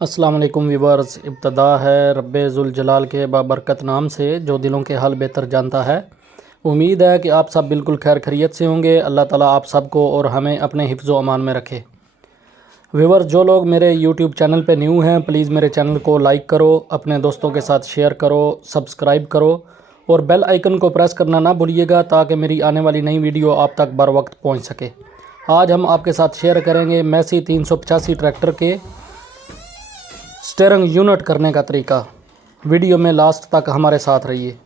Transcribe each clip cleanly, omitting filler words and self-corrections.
अस्सलाम वालेकुम व्यूवर्स। इब्तदा है रब्बे ज़ुल जलाल के बाबरकत नाम से जो दिलों के हाल बेहतर जानता है। उम्मीद है कि आप सब बिल्कुल खैर खैरियत से होंगे। अल्लाह ताला आप सबको और हमें अपने हिफ्ज़ व अमान में रखे। व्यूवर्स, जो लोग मेरे यूट्यूब चैनल पे न्यू हैं, प्लीज़ मेरे चैनल को लाइक करो, अपने दोस्तों के साथ शेयर करो, सब्सक्राइब करो और बेल आइकन को प्रेस करना ना भूलिएगा ताकि मेरी आने वाली नई वीडियो आप तक बर वक्त पहुँच सके। आज हम आपके साथ शेयर करेंगे मैसी 385 ट्रैक्टर के स्टीयरिंग यूनिट करने का तरीका। वीडियो में लास्ट तक हमारे साथ रहिए।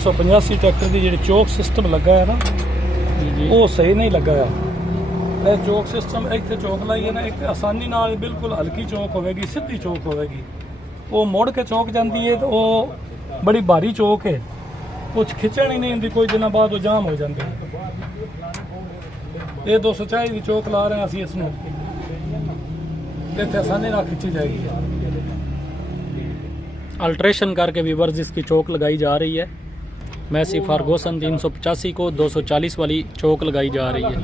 385 ट्रैक्टर की जी चौक सिस्टम लगा है ना, वो सही नहीं लगा है। ਇਹ ਚੌਕ ਸਿਸਟਮ ਇੱਥੇ ਚੌਕ ਲਾਈ ਹੈ ਨਾ, ਇੱਕ ਆਸਾਨੀ ਨਾਲ ਬਿਲਕੁਲ ਹਲਕੀ ਚੌਕ ਹੋਵੇਗੀ, ਸਿੱਧੀ ਚੌਕ ਹੋਵੇਗੀ। ਉਹ ਮੁੜ ਕੇ ਚੌਕ ਜਾਂਦੀ ਹੈ ਤੇ ਉਹ ਬੜੀ ਭਾਰੀ ਚੌਕ ਹੈ, ਉਹ ਖਿੱਚਣ ਹੀ ਨਹੀਂ ਹੁੰਦੀ, ਕੋਈ ਦਿਨਾਂ ਬਾਅਦ ਉਹ ਜਾਮ ਹੋ ਜਾਂਦੀ ਹੈ। ਇਹ 240 ਦੀ ਚੌਕ ਲਾ ਰਹੇ ਹਾਂ ਅਸੀਂ ਇਸ ਨੂੰ, ਇੱਥੇ ਆਸਾਨੀ ਨਾਲ खिंची जाएगी। अल्ट्रेशन करके वीवर्स इसकी चौक लगाई जा रही है। मैसी फर्गूसन 385 को 240 वाली चौक लगाई जा रही है।